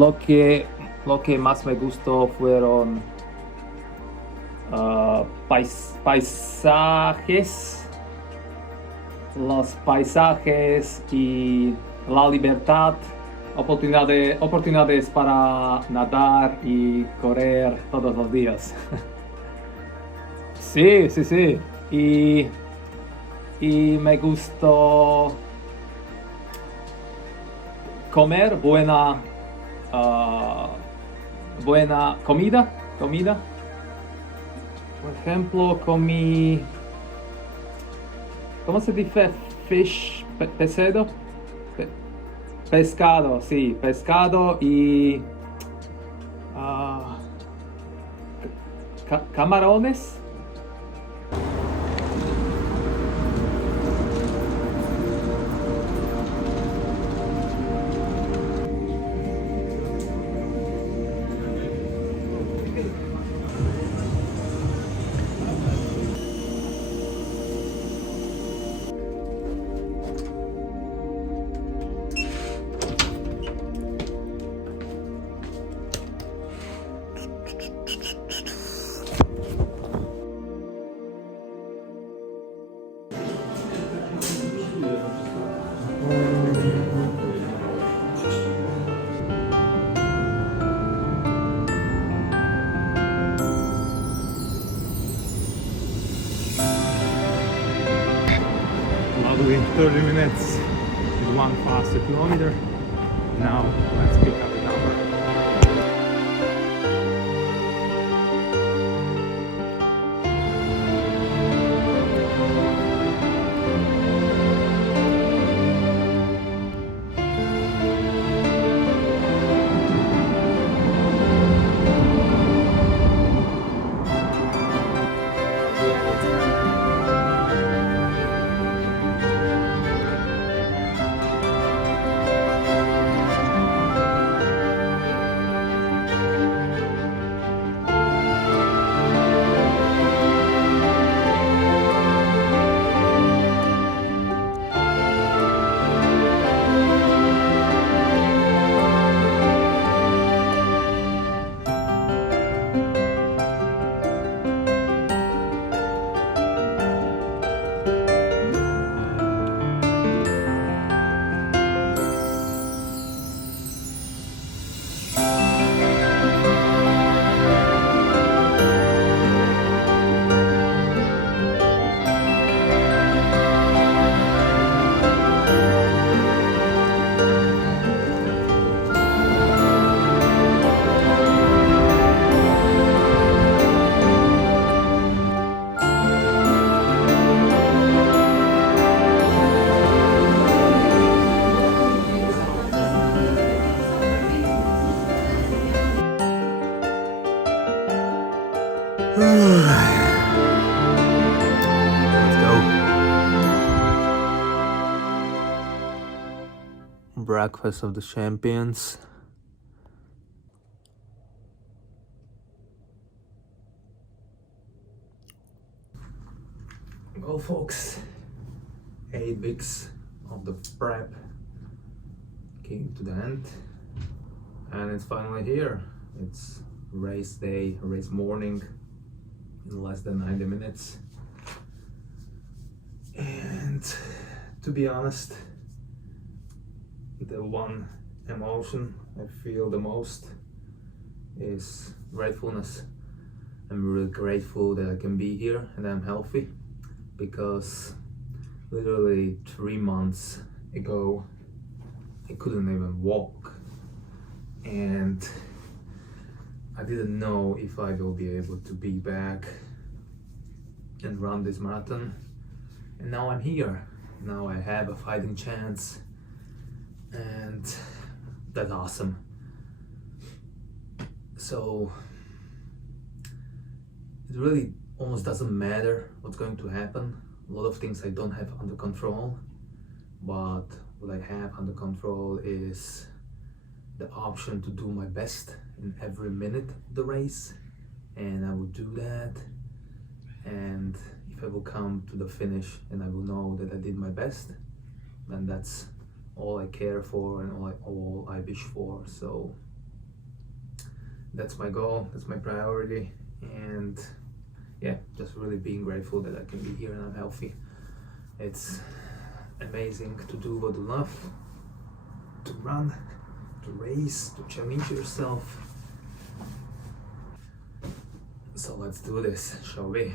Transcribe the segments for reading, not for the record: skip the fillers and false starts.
lo que más me gustó fueron paisajes, los paisajes y la libertad, oportunidades para nadar y correr todos los días. Sí. Y me gustó comer buena comida. Por ejemplo, comí, ¿cómo se dice? Pescado, sí, pescado y camarones. Doing 30 minutes with one faster kilometer. Now let's pick up the number. Let's go. Breakfast of the champions. Well, folks, 8 weeks of the prep came to the end, and it's finally here. It's race day, race morning, in less than 90 minutes. And to be honest, the one emotion I feel the most is gratefulness. I'm really grateful that I can be here and I'm healthy, because literally 3 months ago I couldn't even walk, and I didn't know if I will be able to be back and run this marathon. And now I'm here. Now I have a fighting chance, and that's awesome. So it really almost doesn't matter what's going to happen. A lot of things I don't have under control, but what I have under control is the option to do my best in every minute of the race, and I will do that. And if I will come to the finish and I will know that I did my best, then that's all I care for and all I wish for. So that's my goal, that's my priority. And yeah, just really being grateful that I can be here and I'm healthy. It's amazing to do what you love, to run, to race, to challenge yourself. So let's do this, shall we?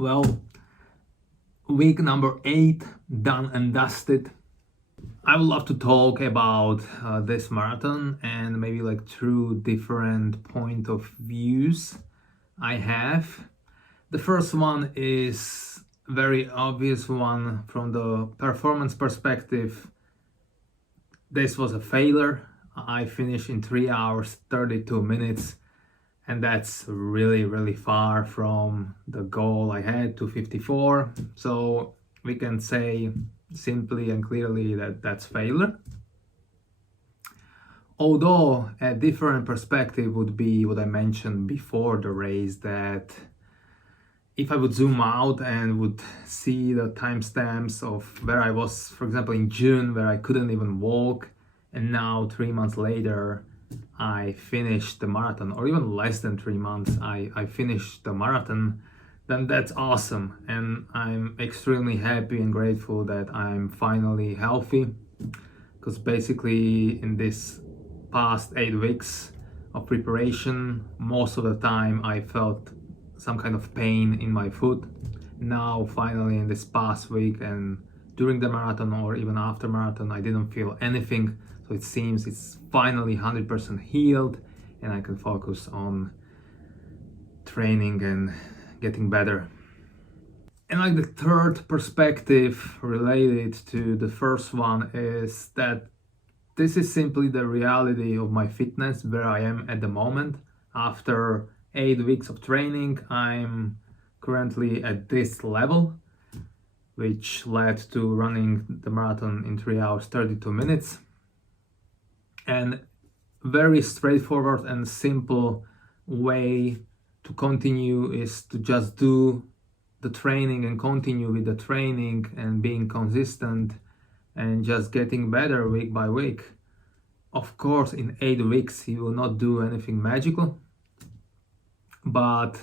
Well, week number 8 done and dusted. I would love to talk about this marathon and maybe like 2 different point of views I have. The first one is very obvious one from the performance perspective. This was a failure. I finished in 3 hours 32 minutes, and that's really far from the goal I had, 254. So we can say simply and clearly that that's failure. Although a different perspective would be what I mentioned before the race, that if I would zoom out and would see the timestamps of where I was, for example, in June, where I couldn't even walk, and now 3 months later, I finished the marathon, or even less than 3 months, I finished the marathon, then that's awesome. And I'm extremely happy and grateful that I'm finally healthy, because basically in this past 8 weeks of preparation, most of the time I felt some kind of pain in my foot. Now finally in this past week and during the marathon or even after marathon, I didn't feel anything. So it seems it's finally 100% healed, and I can focus on training and getting better. And like the third perspective related to the first one is that this is simply the reality of my fitness, where I am at the moment. After 8 weeks of training, I'm currently at this level, which led to running the marathon in 3 hours 32 minutes. And very straightforward and simple way to continue is to just do the training and continue with the training and being consistent and just getting better week by week. Of course, in 8 weeks you will not do anything magical, but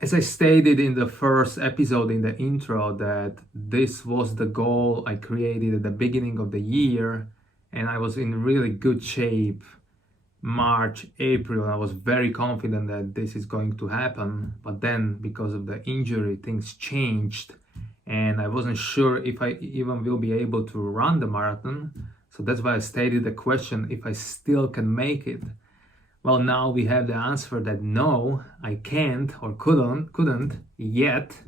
as I stated in the first episode in the intro, that this was the goal I created at the beginning of the year, and I was in really good shape March, April. I was very confident that this is going to happen, but then because of the injury, things changed, and I wasn't sure if I even will be able to run the marathon. So that's why I stated the question if I still can make it. Well, now we have the answer that no, I can't or couldn't yet,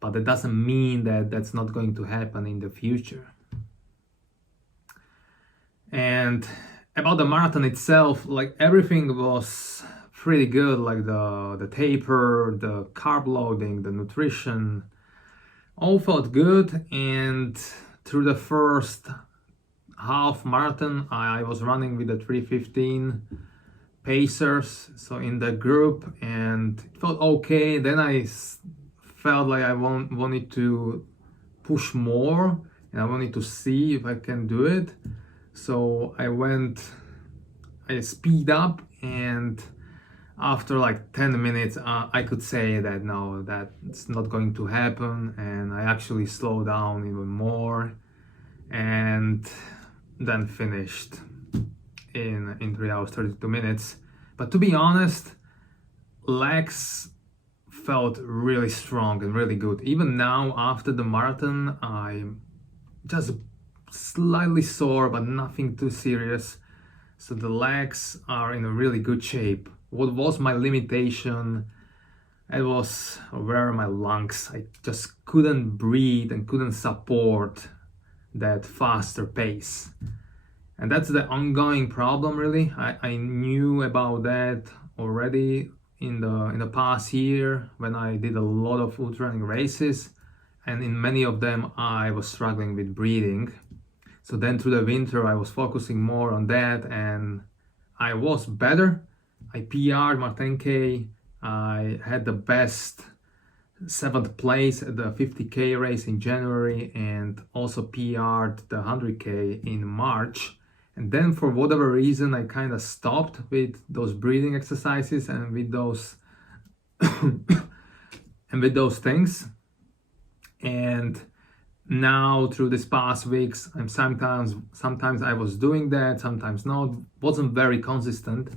but that doesn't mean that that's not going to happen in the future. And about the marathon itself, like everything was pretty good, like the taper, the carb loading, the nutrition, all felt good. And through the first half marathon, I was running with the 3:15 pacers, so in the group, and it felt okay. Then I felt like I wanted to push more, and I wanted to see if I can do it. So I speed up, and after like 10 minutes I could say that no, that's not going to happen, and I actually slowed down even more and then finished in 3 hours 32 minutes. But to be honest, legs felt really strong and really good. Even now after the marathon, I'm just slightly sore, but nothing too serious. So the legs are in a really good shape. What was my limitation? It were my lungs. I just couldn't breathe and couldn't support that faster pace. And that's the ongoing problem, really. I knew about that already in the past year when I did a lot of ultrarunning races, and in many of them I was struggling with breathing. So then through the winter I was focusing more on that, and I was better. I PR'd my 10K. I had the best 7th place at the 50K race in January, and also PR'd the 100K in March. And then for whatever reason I kind of stopped with those breathing exercises and with those and with those things. And now through these past weeks, I'm sometimes I was doing that, sometimes not. Wasn't very consistent.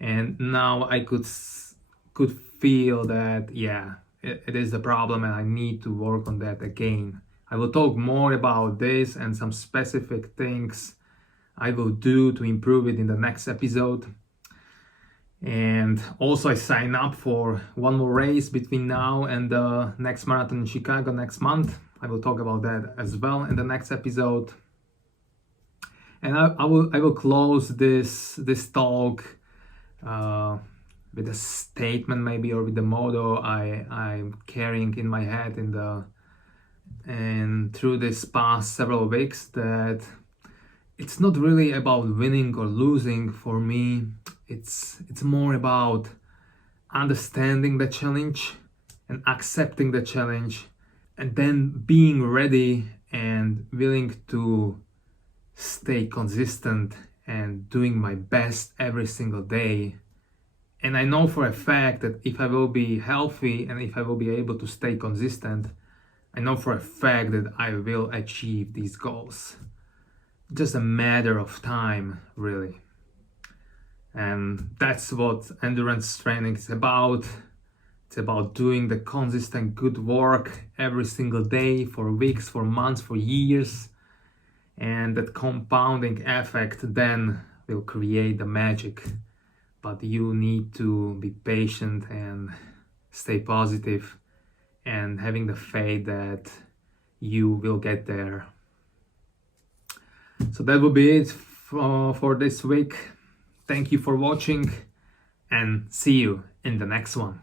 And now I could feel that it is the problem, and I need to work on that again. I will talk more about this and some specific things I will do to improve it in the next episode. And also I sign up for one more race between now and the next marathon in Chicago next month. I will talk about that as well in the next episode. And I will close this talk with a statement maybe, or with the motto I'm carrying in my head and through this past several weeks, that it's not really about winning or losing for me. It's more about understanding the challenge and accepting the challenge, and then being ready and willing to stay consistent and doing my best every single day. And I know for a fact that if I will be healthy and if I will be able to stay consistent, I know for a fact that I will achieve these goals. Just a matter of time, really. And that's what endurance training is about. It's about doing the consistent good work every single day for weeks, for months, for years. and that compounding effect then will create the magic. But you need to be patient and stay positive and having the faith that you will get there. So that will be it for this week. Thank you for watching and see you in the next one.